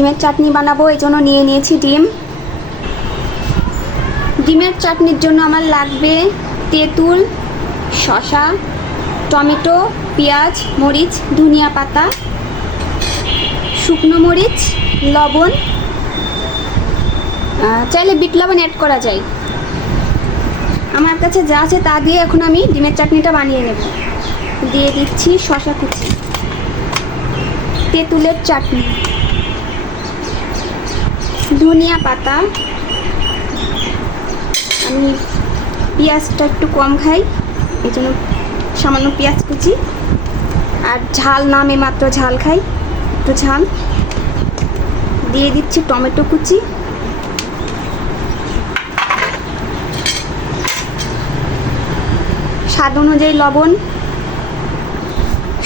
ডিমের চাটনি বানাবো, এই জন্য নিয়ে নিয়েছি ডিম। ডিমের চাটনির জন্য আমার লাগবে তেঁতুল, শসা, টমেটো, পেঁয়াজ, মরিচ, ধনিয়া পাতা, শুকনো মরিচ, লবণ, চাইলে বিট লবণ অ্যাড করা যায়। আমার কাছে যা আছে তা দিয়ে এখন আমি ডিমের চাটনিটা বানিয়ে নেব। দিয়ে দিচ্ছি শসা কুচি, তেঁতুলের চাটনি, ধনিয়া পাতা। আমি পেঁয়াজটা একটু কম খাই, এই জন্য সামান্য পেঁয়াজ কুচি। আর ঝাল নামে মাত্র ঝাল খাই, একটু ঝাল। দিয়ে দিচ্ছি টমেটো কুচি, স্বাদ অনুযায়ী লবণ,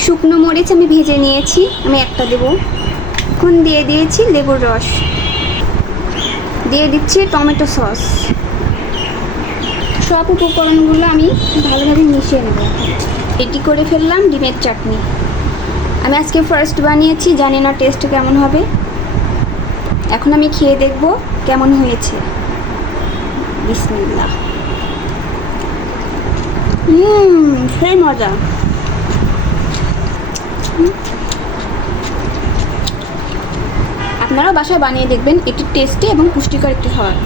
শুকনো মরিচ আমি ভেজে নিয়েছি, আমি একটা দেবো। এখন দিয়ে দিয়েছি লেবুর রস, দিয়ে দিচ্ছি টমেটো সস। সব উপকরণগুলো আমি ভালোভাবে মিশিয়ে নেব। এটি করে ফেললাম ডিমের চাটনি। আমি আজকে ফার্স্ট বানিয়েছি, জানি না টেস্ট কেমন হবে। এখন আমি খেয়ে দেখব কেমন হয়েছে। বিসমিল্লাহ। সেই মজা। আপনারাও বাসায় বানিয়ে দেখবেন, এটি টেস্টি এবং পুষ্টিকর একটি খাবার।